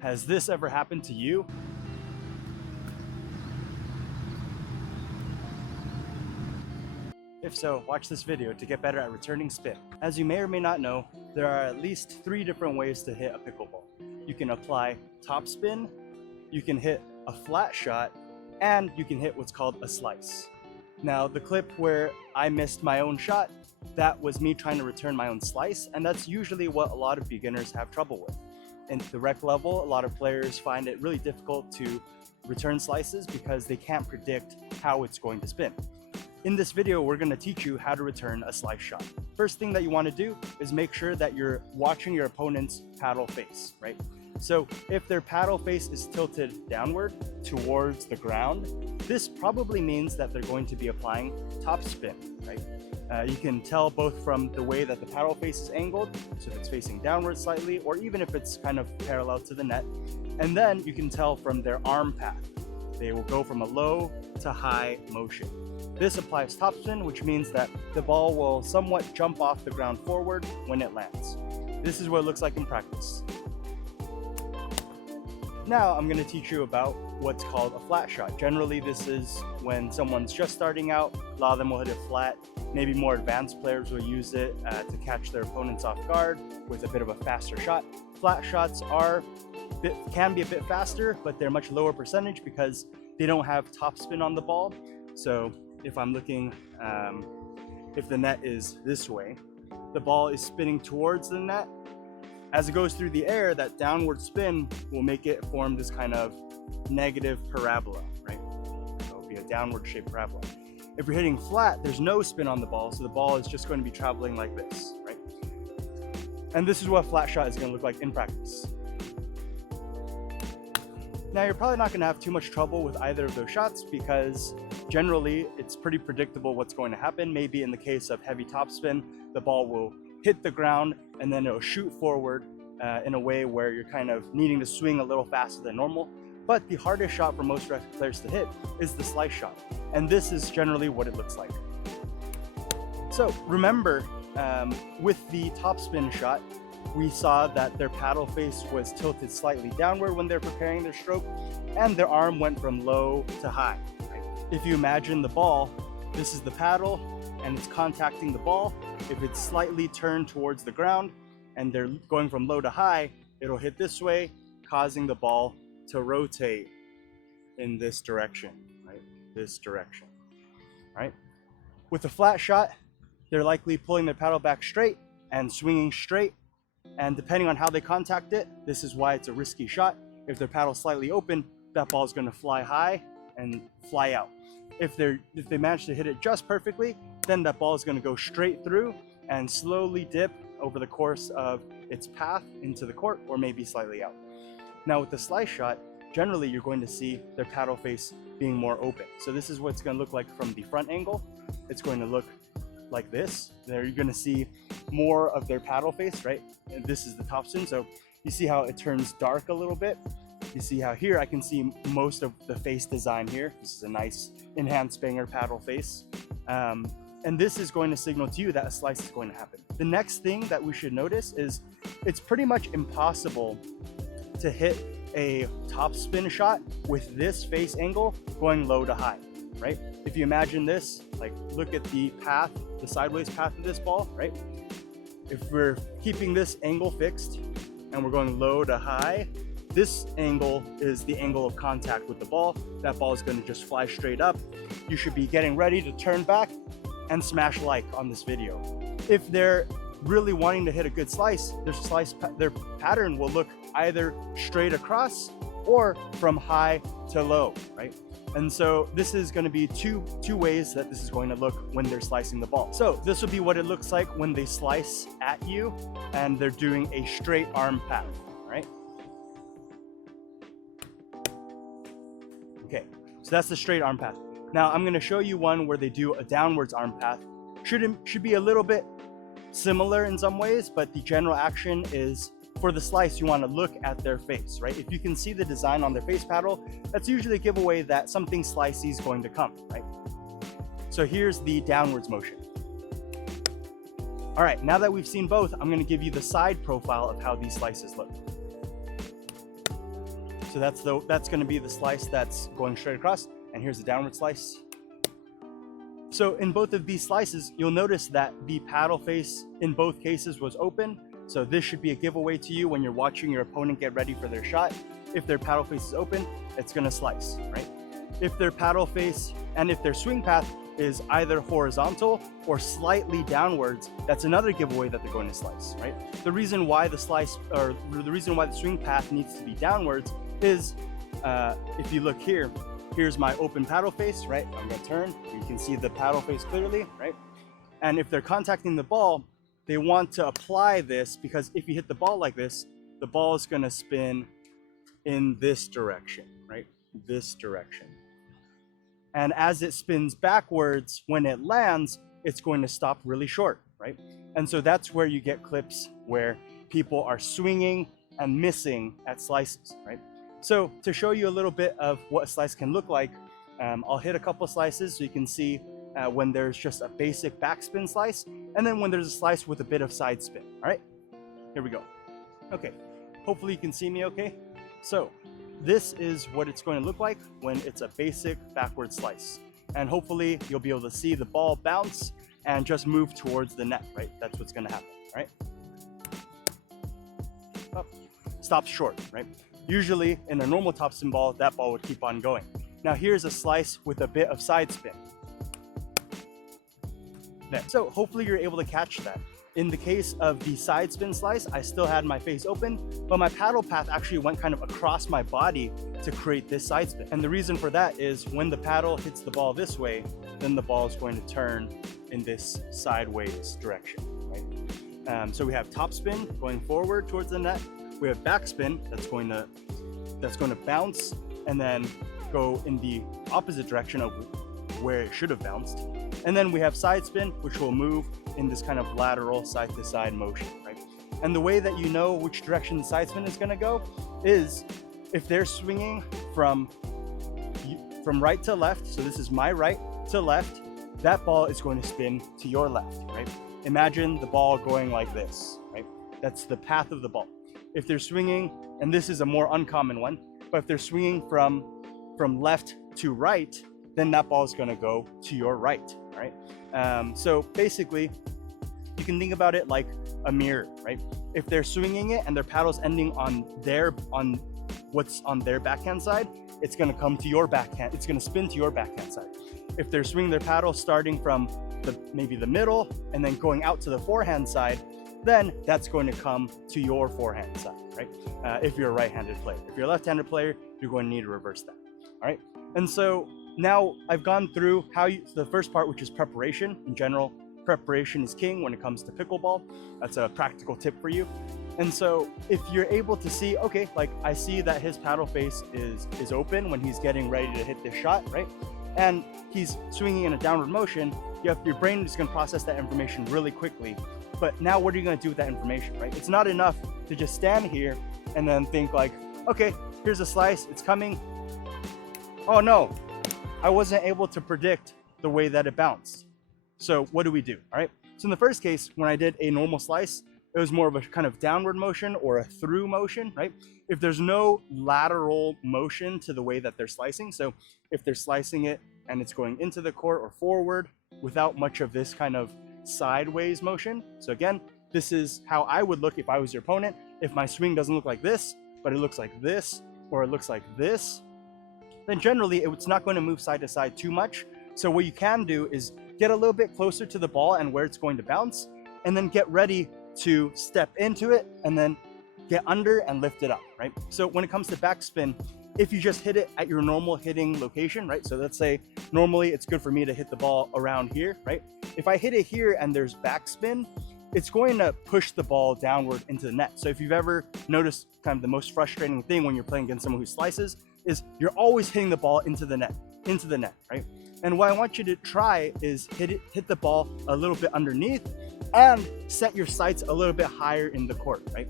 Has this ever happened to you? If so, watch this video to get better at returning spin. As you may or may not know, there are at least 3 different ways to hit a pickleball. You can apply topspin, you can hit a flat shot, and you can hit what's called a slice. Now, the clip where I missed my own shot, that was me trying to return my own slice, and that's usually what a lot of beginners have trouble with. In the rec level, a lot of players find it really difficult to return slices because they can't predict how it's going to spin. In this video, we're going to teach you how to return a slice shot. First thing that you want to do is make sure that you're watching your opponent's paddle face, right? So if their paddle face is tilted downward towards the ground, this probably means that they're going to be applying topspin, right? You can tell both from the way that the paddle face is angled, so if it's facing downward slightly, or even if it's kind of parallel to the net. And then you can tell from their arm path. They will go from a low to high motion. This applies topspin, which means that the ball will somewhat jump off the ground forward when it lands. This is what it looks like in practice. Now I'm going to teach you about what's called a flat shot. Generally, this is when someone's just starting out. A lot of them will hit it flat. Maybe more advanced players will use it to catch their opponents off guard with a bit of a faster shot. Flat shots can be a bit faster, but they're much lower percentage because they don't have topspin on the ball. So if I'm looking, if the net is this way, the ball is spinning towards the net. As it goes through the air, that downward spin will make it form this kind of negative parabola, right? So it'll be a downward shaped parabola. If you're hitting flat, there's no spin on the ball, so the ball is just going to be traveling like this, right? And this is what a flat shot is going to look like in practice. Now, you're probably not going to have too much trouble with either of those shots because generally it's pretty predictable what's going to happen. Maybe in the case of heavy topspin, the ball will hit the ground and then it'll shoot forward in a way where you're kind of needing to swing a little faster than normal. But the hardest shot for most rec players to hit is the slice shot. And this is generally what it looks like. So remember, with the topspin shot, we saw that their paddle face was tilted slightly downward when they're preparing their stroke, and their arm went from low to high. Right? If you imagine the ball, this is the paddle, and it's contacting the ball. If it's slightly turned towards the ground, and they're going from low to high, it'll hit this way, causing the ball to rotate in this direction, right? This direction, right? With a flat shot, they're likely pulling their paddle back straight and swinging straight. And depending on how they contact it, this is why it's a risky shot. If their paddle's slightly open, that ball is going to fly high and fly out. If they manage to hit it just perfectly, then that ball is going to go straight through and slowly dip over the course of its path into the court, or maybe slightly out. Now with the slice shot, generally you're going to see their paddle face being more open. So this is what it's going to look like from the front angle. It's going to look like this. There you're going to see more of their paddle face, right? And this is the topspin. So you see how it turns dark a little bit. You see how here I can see most of the face design here. This is a nice enhanced banger paddle face. And this is going to signal to you that a slice is going to happen. The next thing that we should notice is it's pretty much impossible to hit a topspin shot with this face angle going low to high, right? If you imagine this, like look at the path, the sideways path of this ball, right? If we're keeping this angle fixed and we're going low to high, this angle is the angle of contact with the ball. That ball is going to just fly straight up. You should be getting ready to turn back and smash like on this video. If they're really wanting to hit a good slice, their pattern will look either straight across or from high to low, right? And so this is going to be two ways that this is going to look when they're slicing the ball. So this will be what it looks like when they slice at you and they're doing a straight arm path, right? Okay, so that's the straight arm path. Now I'm going to show you one where they do a downwards arm path. Should be a little bit similar in some ways, but the general action is for the slice, you want to look at their face, right? If you can see the design on their face paddle, that's usually a giveaway that something slicey is going to come, right? So here's the downwards motion. All right, now that we've seen both, I'm going to give you the side profile of how these slices look. So that's going to be the slice that's going straight across, and here's the downward slice. So in both of these slices, you'll notice that the paddle face in both cases was open. So this should be a giveaway to you when you're watching your opponent get ready for their shot. If their paddle face is open, it's going to slice, right? If their paddle face and if their swing path is either horizontal or slightly downwards, that's another giveaway that they're going to slice, right? The reason why the swing path needs to be downwards is, if you look here, here's my open paddle face, right? I'm going to turn, you can see the paddle face clearly, right? And if they're contacting the ball, they want to apply this, because if you hit the ball like this, the ball is going to spin in this direction, right? This direction. And as it spins backwards, when it lands, it's going to stop really short, right? And so that's where you get clips where people are swinging and missing at slices, right? So to show you a little bit of what a slice can look like, I'll hit a couple slices so you can see when there's just a basic backspin slice, and then when there's a slice with a bit of side spin. All right, here we go. Okay, hopefully you can see me okay. So this is what it's going to look like when it's a basic backward slice. And hopefully you'll be able to see the ball bounce and just move towards the net, right? That's what's going to happen, right? Oh, stops short, right? Usually in a normal topspin ball, that ball would keep on going. Now here's a slice with a bit of side spin. There. So hopefully you're able to catch that. In the case of the side spin slice, I still had my face open, but my paddle path actually went kind of across my body to create this side spin. And the reason for that is when the paddle hits the ball this way, then the ball is going to turn in this sideways direction, right? So we have top spin going forward towards the net. We have backspin that's going to bounce and then go in the opposite direction of where it should have bounced. And then we have side spin, which will move in this kind of lateral side to side motion, right? And the way that you know which direction the side spin is going to go is if they're swinging from right to left. So this is my right to left. That ball is going to spin to your left, right? Imagine the ball going like this, right? That's the path of the ball. If they're swinging, and this is a more uncommon one, but if they're swinging from left to right, then that ball is going to go to your right, right? So basically, you can think about it like a mirror, right? If they're swinging it and their paddle's ending on what's on their backhand side, it's going to come to your backhand. It's going to spin to your backhand side. If they're swinging their paddle starting from maybe the middle and then going out to the forehand side, then that's going to come to your forehand side, right? If you're a right-handed player. If you're a left-handed player, you're going to need to reverse that, all right? And so now I've gone through the first part, which is preparation. In general, preparation is king when it comes to pickleball. That's a practical tip for you. And so if you're able to see, okay, like I see that his paddle face is open when he's getting ready to hit this shot, right? And he's swinging in a downward motion, your brain is going to process that information really quickly. But now what are you going to do with that information, right? It's not enough to just stand here and then think like, okay, here's a slice, it's coming. Oh no, I wasn't able to predict the way that it bounced. So what do we do, all right? So in the first case, when I did a normal slice, it was more of a kind of downward motion or a through motion, right? If there's no lateral motion to the way that they're slicing, so if they're slicing it and it's going into the court or forward without much of this kind of sideways motion. So again, this is how I would look if I was your opponent. If my swing doesn't look like this, but it looks like this, or it looks like this, then generally it's not going to move side to side too much. So what you can do is get a little bit closer to the ball and where it's going to bounce, and then get ready to step into it and then get under and lift it up, right? So when it comes to backspin, if you just hit it at your normal hitting location, right? So let's say normally it's good for me to hit the ball around here, right? If I hit it here and there's backspin, it's going to push the ball downward into the net. So if you've ever noticed kind of the most frustrating thing when you're playing against someone who slices is you're always hitting the ball into the net, right? And what I want you to try is hit the ball a little bit underneath and set your sights a little bit higher in the court, right?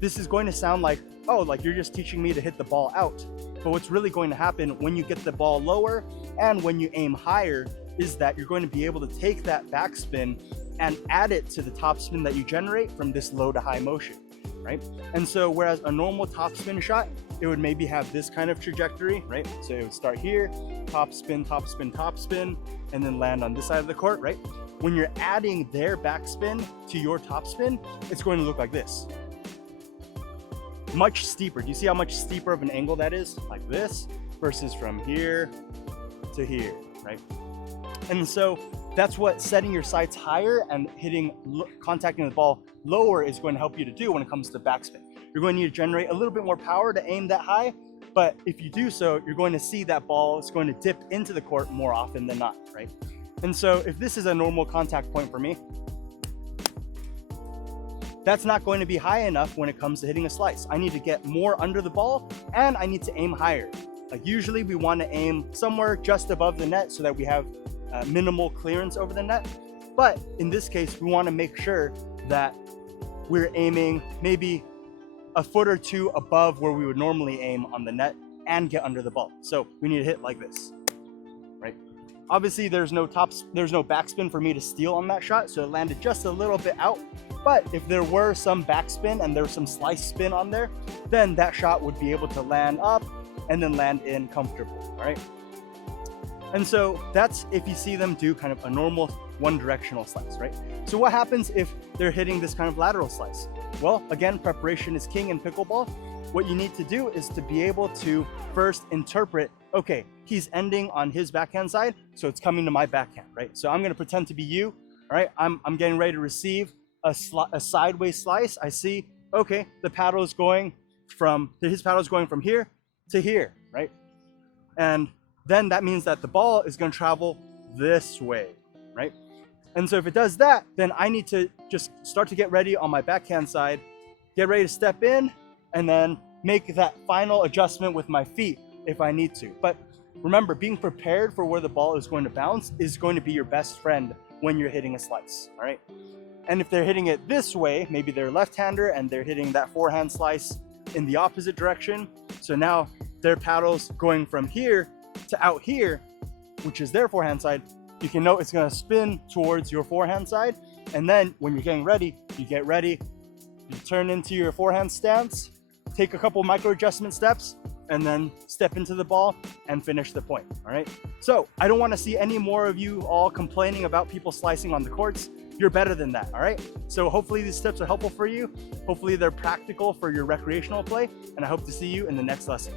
This is going to sound like, oh, like you're just teaching me to hit the ball out. But what's really going to happen when you get the ball lower and when you aim higher is that you're going to be able to take that backspin and add it to the topspin that you generate from this low to high motion, right? And so whereas a normal topspin shot it would maybe have this kind of trajectory, right? So it would start here, top spin, top spin, top spin, and then land on this side of the court, right? When you're adding their backspin to your top spin, it's going to look like this. Much steeper. Do you see how much steeper of an angle that is? Like this versus from here to here, right? And so that's what setting your sights higher and contacting the ball lower is going to help you to do when it comes to backspin. You're going to need to generate a little bit more power to aim that high, but if you do so, you're going to see that ball is going to dip into the court more often than not, right? And so if this is a normal contact point for me, that's not going to be high enough when it comes to hitting a slice. I need to get more under the ball and I need to aim higher. Like usually we want to aim somewhere just above the net so that we have minimal clearance over the net. But in this case, we want to make sure that we're aiming maybe a foot or two above where we would normally aim on the net and get under the ball. So we need to hit like this, right? Obviously there's no backspin for me to steal on that shot, so it landed just a little bit out. But if there were some backspin and there was some slice spin on there, then that shot would be able to land up and then land in comfortably, all right? And so that's if you see them do kind of a normal one-directional slice, right? So what happens if they're hitting this kind of lateral slice? Well, again, preparation is king in pickleball. What you need to do is to be able to first interpret, okay, he's ending on his backhand side, so it's coming to my backhand, right? So I'm gonna pretend to be you, all right? I'm getting ready to receive a sideways slice. I see, okay, his paddle is going from here to here, right? And then that means that the ball is going to travel this way, right? And so if it does that, then I need to just start to get ready on my backhand side, get ready to step in, and then make that final adjustment with my feet if I need to. But remember, being prepared for where the ball is going to bounce is going to be your best friend when you're hitting a slice, all right? And if they're hitting it this way, maybe they're left-hander and they're hitting that forehand slice in the opposite direction. So now their paddle's going from here to out here, which is their forehand side. You can note it's going to spin towards your forehand side. And then when you're getting ready, you get ready, you turn into your forehand stance, take a couple micro adjustment steps, and then step into the ball and finish the point, all right? So I don't want to see any more of you all complaining about people slicing on the courts. You're better than that, all right? So hopefully these tips are helpful for you. Hopefully they're practical for your recreational play, and I hope to see you in the next lesson.